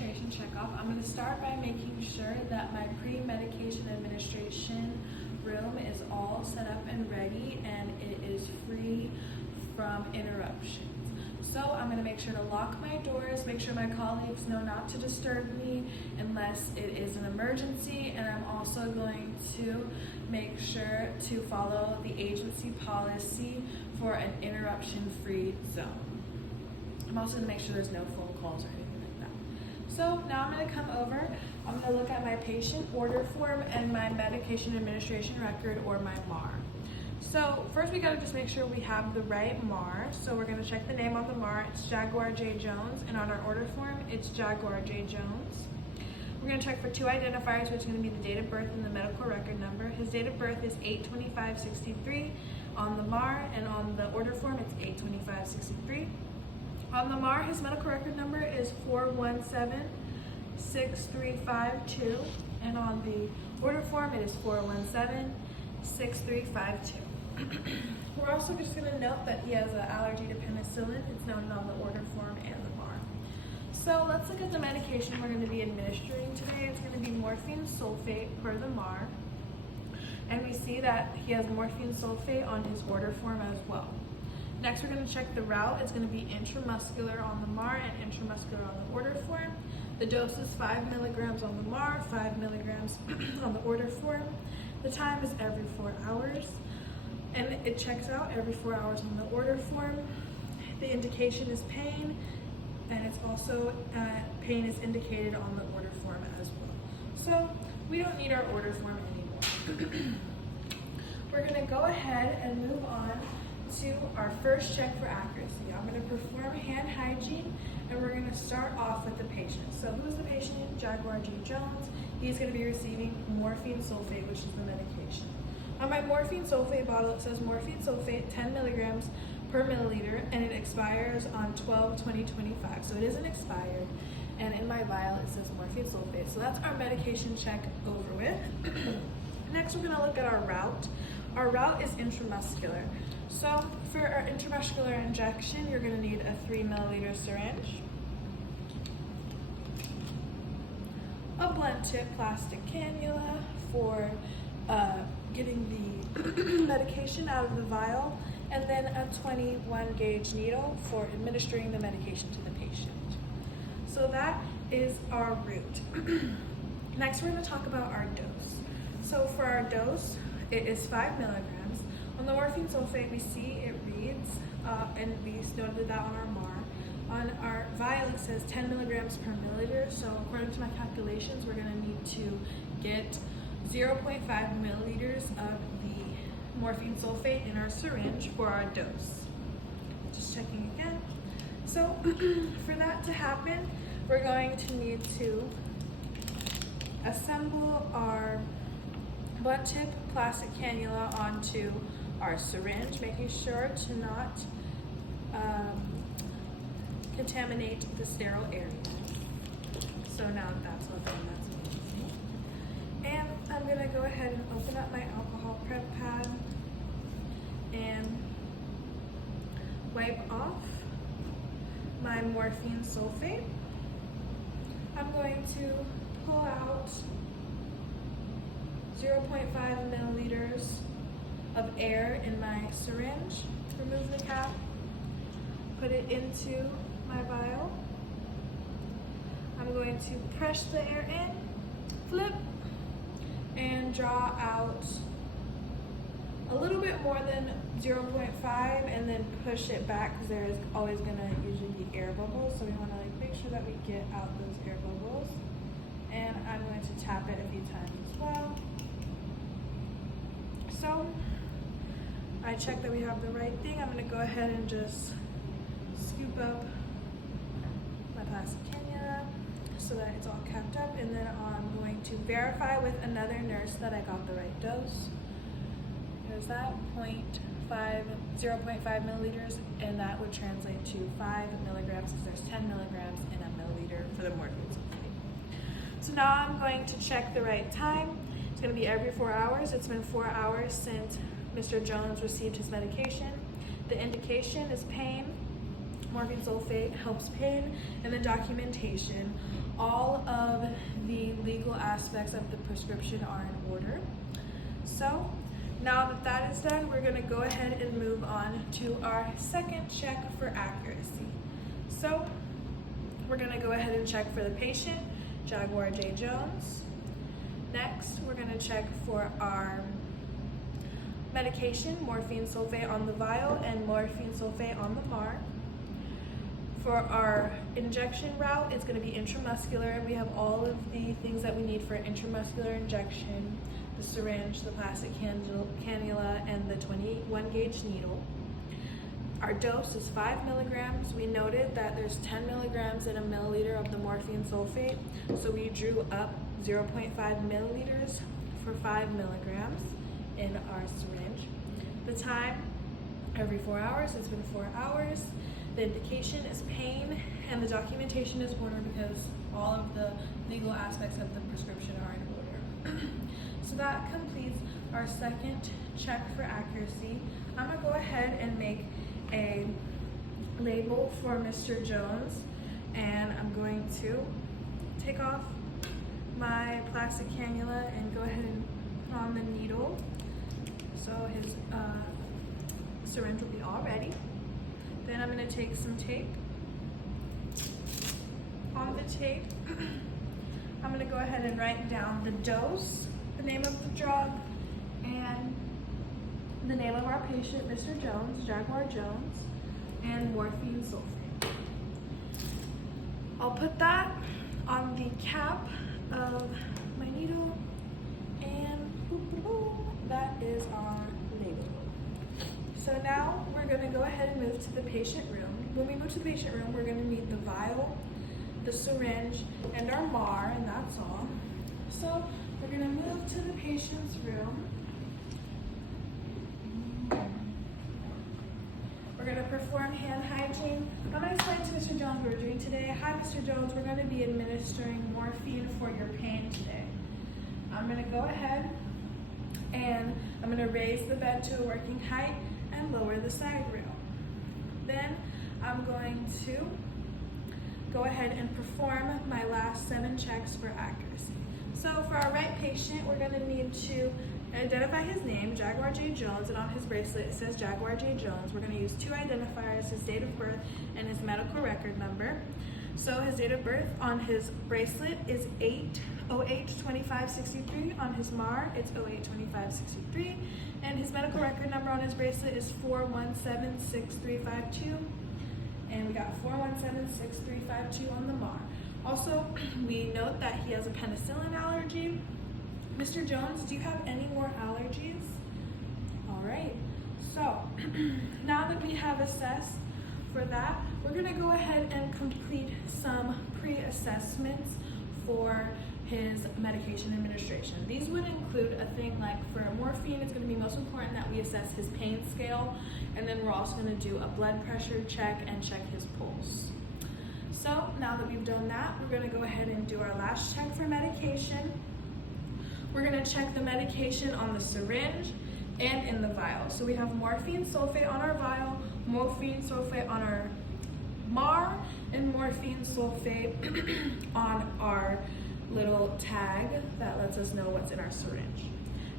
administration checkoff, I'm going to start by making sure that my pre-medication administration room is all set up and ready and it is free from interruptions. So I'm going to make sure to lock my doors, make sure my colleagues know not to disturb me unless it is an emergency, and I'm also going to make sure to follow the agency policy for an interruption-free zone. I'm also going to make sure there's no phone calls or anything like that. So now I'm going to come over, I'm going to look at my patient order form and my medication administration record, or my MAR. So first we got to just make sure we have the right MAR. So we're going to check the name on the MAR. It's Jaguar J. Jones, and on our order form it's Jaguar J. Jones. We're going to check for two identifiers, which is going to be the date of birth and the medical record number. His date of birth is 8/25/63 on the MAR, and on the order form it's 8/25/63. On the MAR, his medical record number is 4176352, and on the order form it is 4176352. We're also just going to note that he has an allergy to penicillin. It's noted on the order form and the MAR. So let's look at the medication we're going to be administering today. It's going to be morphine sulfate per the MAR. And we see that he has morphine sulfate on his order form as well. Next, we're going to check the route. It's going to be intramuscular on the MAR and intramuscular on the order form. The dose is 5 milligrams on the MAR, 5 milligrams on the order form. The time is every 4 hours, and it checks out every 4 hours on the order form. The indication is pain, and it's also pain is indicated on the order form as well. So we don't need our order form anymore. We're going to go ahead and move on to our first check for accuracy. I'm going to perform hand hygiene, and we're going to start off with the patient. So who's the patient? Jaguar J. Jones. He's going to be receiving morphine sulfate, which is the medication. On my morphine sulfate bottle, it says morphine sulfate 10 milligrams per milliliter, and it expires on 12/20/25. So it isn't expired. And in my vial, it says morphine sulfate. So that's our medication check over with. Next, we're going to look at our route. Our route is intramuscular. So for our intramuscular injection, you're going to need a 3 milliliter syringe, a blunt tip plastic cannula for getting the medication out of the vial, and then a 21 gauge needle for administering the medication to the patient. So that is our route. Next, we're going to talk about our dose. So for our dose, it is 5 milligrams. On the morphine sulfate, we see it reads, and we noted that on our MAR. On our vial, it says 10 milligrams per milliliter. So according to my calculations, we're going to need to get 0.5 milliliters of the morphine sulfate in our syringe for our dose. Just checking again. So for that to happen, we're going to need to assemble our blunt tip plastic cannula onto our syringe, making sure to not contaminate the sterile area. So now that's all done, that's amazing. And I'm gonna go ahead and open up my alcohol prep pad and wipe off my morphine sulfate. I'm going to pull out 0.5 milliliters of air in my syringe, remove the cap, put it into my vial. I'm going to press the air in, flip, and draw out a little bit more than 0.5, and then push it back, because there is always going to usually be air bubbles, so we want to make sure that we get out those air bubbles. And I'm going to tap it a few times as well. So I check that we have the right thing. I'm going to go ahead and just scoop up my plastic cannula so that it's all capped up, and then I'm going to verify with another nurse that I got the right dose. There's that 0.5 milliliters, and that would translate to 5 milligrams, because there's 10 milligrams in a milliliter for the morphine sulfate. So now I'm going to check the right time. It's going to be every 4 hours. It's been 4 hours since Mr. Jones received his medication. The indication is pain. morphine sulfate helps pain, and the documentation. All of the legal aspects of the prescription are in order. So now that that is done, we're going to go ahead and move on to our second check for accuracy. So we're going to go ahead and check for the patient, Jaguar J. Jones. Next, we're going to check for our medication, morphine sulfate on the vial and morphine sulfate on the MAR. For our injection route, it's going to be intramuscular. We have all of the things that we need for intramuscular injection: the syringe, the plastic cannula, and the 21 gauge needle. Our dose is 5 milligrams. We noted that there's 10 milligrams in a milliliter of the morphine sulfate, so we drew up 0.5 milliliters for 5 milligrams in our syringe. The time, every 4 hours. It's been 4 hours. The indication is pain, and the documentation is order because all of the legal aspects of the prescription are in order. So that completes our second check for accuracy. I'm gonna go ahead and make a label for Mr. Jones, and I'm going to take off my plastic cannula and go ahead and put on the needle. So his syringe will be all ready. Then I'm going to take some tape. On the tape, I'm going to go ahead and write down the dose, the name of the drug, and the name of our patient, Mr. Jones, Jaguar Jones, and morphine sulfate. I'll put that on the cap of my needle, and that is our label. So now we're going to go ahead and move to the patient room. When we move to the patient room, we're going to need the vial, the syringe, and our MAR, and that's all. So we're going to move to the patient's room. We're going to perform hand hygiene. I'm going to explain to Mr. Jones what we're doing today. Hi, Mr. Jones. We're going to be administering morphine for your pain today. I'm going to go ahead and I'm going to raise the bed to a working height and lower the side rail. Then I'm going to go ahead and perform my last 7 checks for accuracy. So for our right patient, we're going to need to identify his name, Jaguar J. Jones, and on his bracelet it says Jaguar J. Jones. We're going to use 2 identifiers, his date of birth and his medical record number. So his date of birth on his bracelet is 8/08/2563. On his MAR, it's 08/2563. And his medical record number on his bracelet is 4176352. And we got 4176352 on the MAR. Also, we note that he has a penicillin allergy. Mr. Jones, do you have any more allergies? All right, so now that we have assessed for that, we're gonna go ahead and complete some pre-assessments for his medication administration. These would include a thing like for morphine, it's gonna be most important that we assess his pain scale, and then we're also gonna do a blood pressure check and check his pulse. So now that we've done that, we're gonna go ahead and do our last check for medication. We're gonna check the medication on the syringe and in the vial. So we have morphine sulfate on our vial, morphine sulfate on our MAR, and morphine sulfate on our little tag that lets us know what's in our syringe.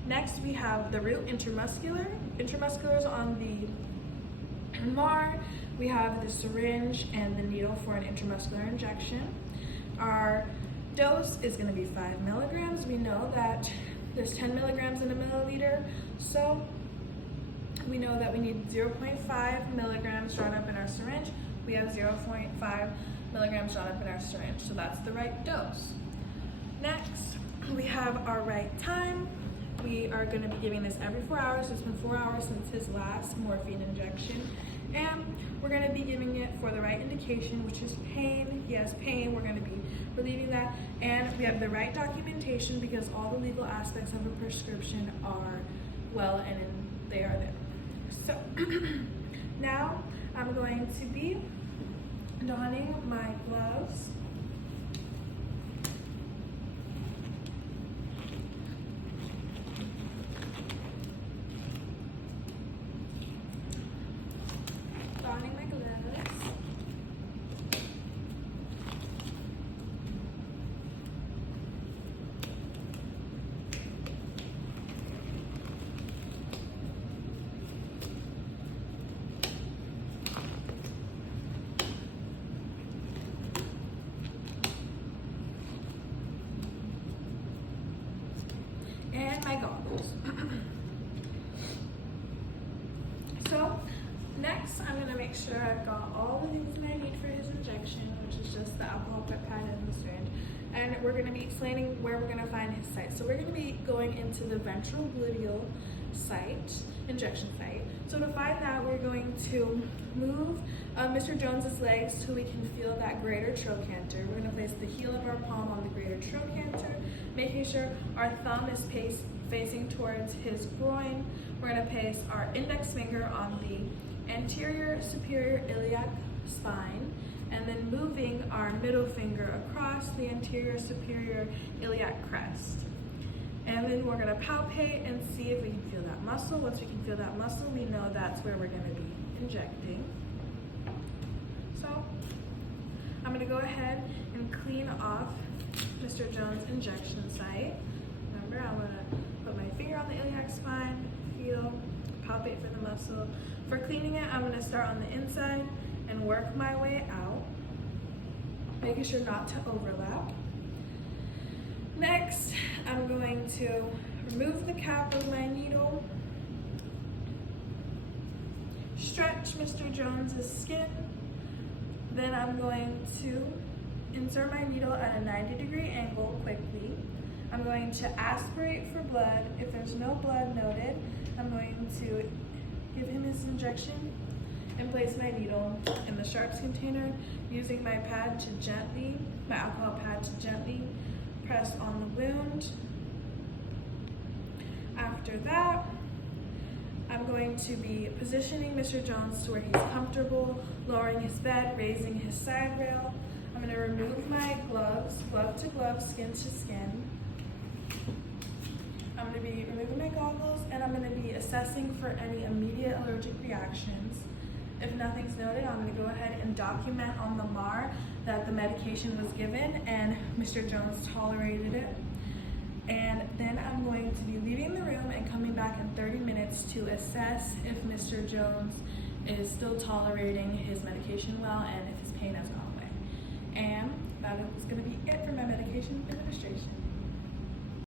Next, we have the route intramuscular. Intramuscular is on the MAR. We have the syringe and the needle for an intramuscular injection. Our dose is going to be 5 milligrams. We know that there's 10 milligrams in a milliliter, so we know that we need 0.5 milligrams drawn up in our syringe. We have 0.5 milligrams drawn up in our syringe, so that's the right dose. Next, we have our right time. We are going to be giving this every 4 hours. It's been 4 hours since his last morphine injection. And we're going to be giving it for the right indication, which is pain. He has pain. We're going to be relieving that. And we have the right documentation because all the legal aspects of a prescription are well and they are there. So now I'm going to be donning my gloves. Donning my gloves. So next, I'm gonna make sure I've got all the things that I need for his injection, which is just the alcohol peptide and the syringe. And we're gonna be explaining where we're gonna find his site. So we're gonna be going into the ventral gluteal site, injection site. So to find that, we're going to move Mr. Jones's legs till we can feel that greater trochanter. We're gonna place the heel of our palm on the greater trochanter, making sure our thumb is facing towards his groin. We're gonna place our index finger on the anterior superior iliac spine, and then moving our middle finger across the anterior superior iliac crest. And then we're gonna palpate and see if we can feel that muscle. Once we can feel that muscle, we know that's where we're gonna be injecting. So I'm gonna go ahead and clean off Mr. Jones' injection site. Remember, I'm gonna put my finger on the iliac spine, feel, palpate for the muscle. For cleaning it, I'm gonna start on the inside and work my way out, making sure not to overlap. Next, I'm going to remove the cap of my needle, stretch Mr. Jones's skin, then I'm going to insert my needle at a 90-degree angle quickly. I'm going to aspirate for blood. If there's no blood noted, I'm going to give him his injection and place my needle in the sharps container, using my alcohol pad to gently press on the wound. After that, I'm going to be positioning Mr. Jones to where he's comfortable, lowering his bed, raising his side rail. I'm going to remove my gloves, glove to glove, skin to skin. I'm going to be removing my goggles, and I'm going to be assessing for any immediate allergic reactions. If nothing's noted, I'm going to go ahead and document on the MAR that the medication was given and Mr. Jones tolerated it. And then I'm going to be leaving the room and coming back in 30 minutes to assess if Mr. Jones is still tolerating his medication well and if his pain has gone away. And that is going to be it for my medication administration.